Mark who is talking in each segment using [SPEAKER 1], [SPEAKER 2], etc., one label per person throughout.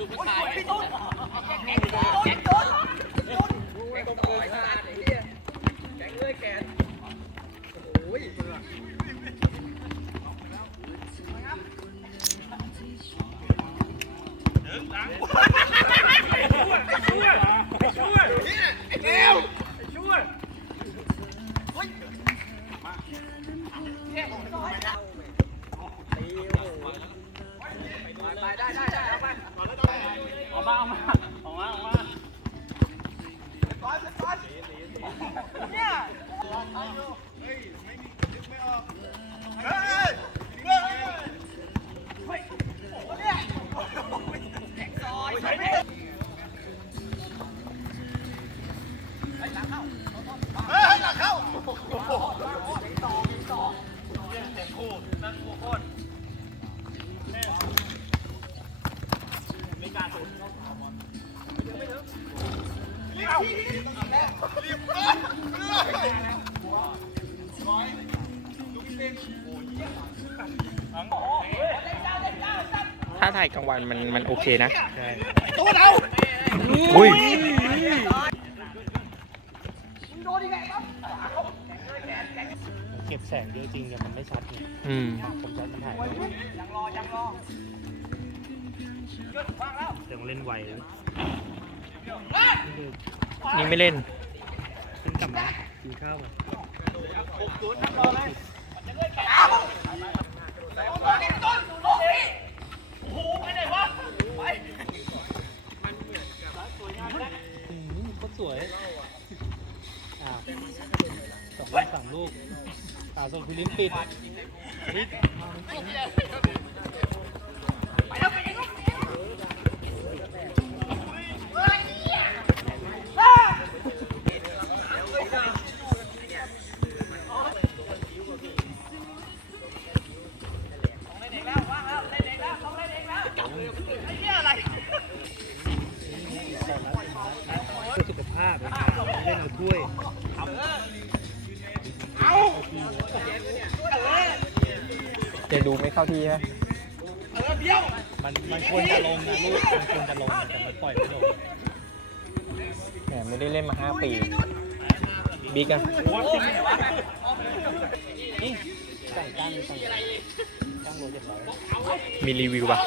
[SPEAKER 1] ลุดมาตาย
[SPEAKER 2] พี่ตุ้นแกงตุ้นแกงตุ้น
[SPEAKER 1] แกงเลยแขนโอ้ย
[SPEAKER 3] ถ้าถ่ายกลางวันมันมันโอเคนะ
[SPEAKER 2] ตัวเรา
[SPEAKER 3] อุ้ย
[SPEAKER 2] โดนอีกแล้วครับ
[SPEAKER 4] เก็บแสงเยอะจริงแต่มันไม่ชัดเนี่ย
[SPEAKER 3] อืม
[SPEAKER 4] ผมชัดมันถ่าย
[SPEAKER 2] ยังรอยังรอเยอะฟังแล้ว
[SPEAKER 4] แต่มันเล่นไวเลยนี่คือ
[SPEAKER 3] นี่ไม่เล่น
[SPEAKER 4] เพิ่งกลับมากินข้าวมา
[SPEAKER 2] ตัวนี้ต้นโอ้ยโส
[SPEAKER 4] วยอ่าสองลูกสามลูกสาส่งคุณลิ้นปิดปิด
[SPEAKER 3] ดูไม่เข้าที่ใช่ไหม
[SPEAKER 4] มันมันควรจะลงนะลูกมันควรจะลงแต่มันปล่อยไม่ลง
[SPEAKER 3] แหมไม่ได้เล่นมา5ปี บิ๊กอะ
[SPEAKER 4] นี่ใส่ก้านเลยใส่ก้านโรยเรียบร้อย
[SPEAKER 3] มีรีวิวปะ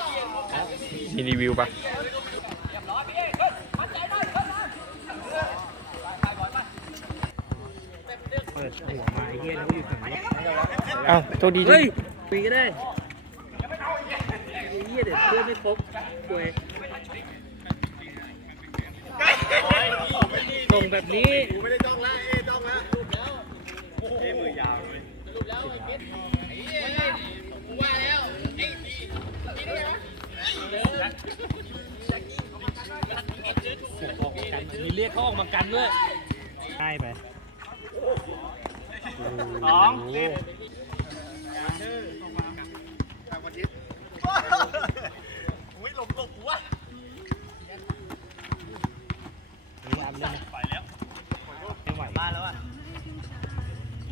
[SPEAKER 3] มีรีวิวปะ
[SPEAKER 4] เปิดหัวมาไอ้เหี้ยแล้วก็อยู่ถึงนี้
[SPEAKER 3] อ้าวโชคดีดิ
[SPEAKER 4] เฮ้ย คุยก็ได้ไอ้เหี้ยเดี๋ยวเพื่อนไม่ครบป่วยส่งแบบนี้
[SPEAKER 1] ไม่ได้จ้องแล้วเอ้จ้องแล้วเอ้มือยาวเลย
[SPEAKER 4] ออกมาแล้วบอกกันมีเรียกเขาออกมากันด้วยง่ายไป
[SPEAKER 3] สอง
[SPEAKER 4] โอ้โห
[SPEAKER 1] อุ้ยหลบหลบหัว
[SPEAKER 4] นี่อันเล่นไปแล้วไม่ไหว
[SPEAKER 1] มาแล้วอะ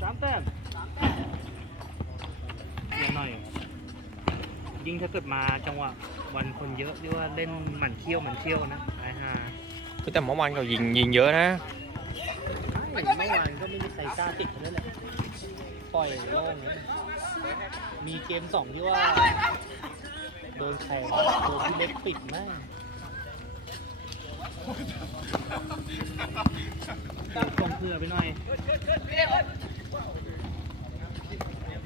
[SPEAKER 4] สามแต้มเยอะหน่อย ยิ่งถ้าเกิดมาจังหวะวันคนเยอะหรือว่าเล่นหมั่นเขี้ยวหมั่นเขี้ยวนะไอ้ห่า
[SPEAKER 3] แต่เมื่อวานเขายิงยิงเยอะนะ
[SPEAKER 4] เมื่อวานก็ไม่มีใครกล้าติดกันเลยแหละปล่อยโล่งเลย มีเกมสองที่ว่า โดนใครวะโดนพี่เล็กปิดมากส่งเผื่อไปหน่อย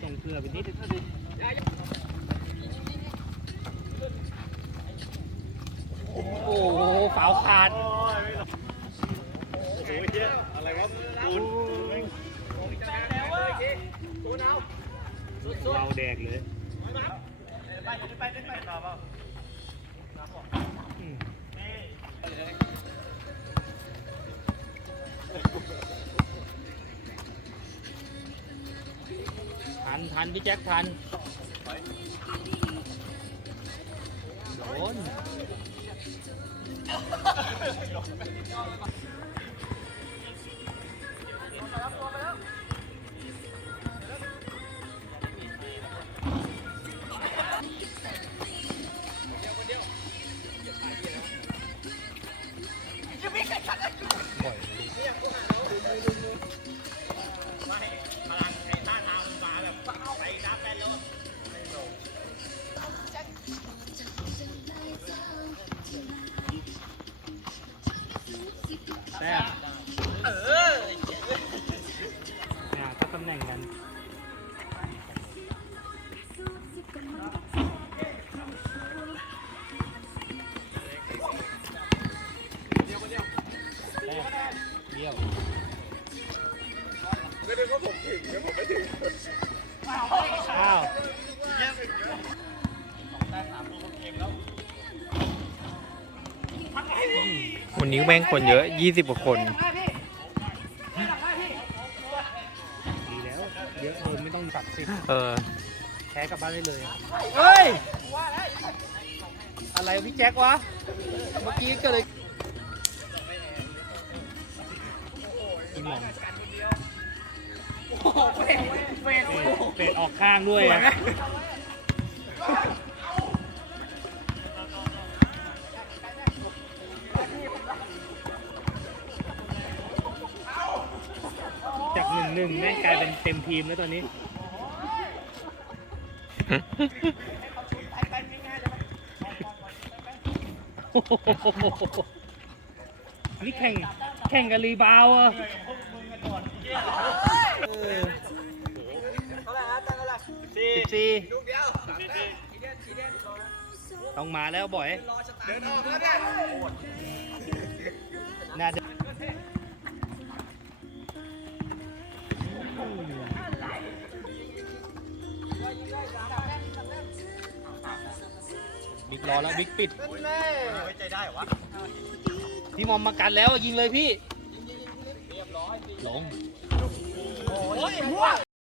[SPEAKER 4] ส่งเผื่อไปนิดโอ้โหฝาวขาด
[SPEAKER 1] โอ้โหเฮียอะไรวะปูน
[SPEAKER 4] เเราแดกเลย
[SPEAKER 1] ไปไปไปไปต่อเปล่า
[SPEAKER 4] อืมทันทันพี่แจ็คทัน ก็ได้ว่าผมถึงแต่ผมไม่ถึงอ้า
[SPEAKER 3] ววันนี้แม่งคนเยอะยี่สิบกว่าคน
[SPEAKER 4] ดีแล้ว เยอะเลยไม่ต้องสัดสิ
[SPEAKER 3] เออ
[SPEAKER 4] แพ้กลับบ้านได้เลยเฮ้ย อะไรพี่แจ็ควะ เมื่อกี้ก็เลย
[SPEAKER 1] เฟด
[SPEAKER 4] ออกข้างด้วยอะจากหนึ่งหนึ่งแม่งกลายเป็นเต็มทีมแล้วตอนนี้ นี่แข่งแข่งกับรีบาวอะ สิบสี่
[SPEAKER 1] ลูกเดียว
[SPEAKER 4] ต้องมาแล้วบ่อย
[SPEAKER 1] เดินออกแล้วเนี่ย
[SPEAKER 4] น่าจะบิ๊กรอแล้วบิ๊กปิด
[SPEAKER 2] ใจได้เหรอวะ
[SPEAKER 4] พี่มอมมากันแล้วยิงเลยพี่ ลง
[SPEAKER 2] โอ้ยม่วง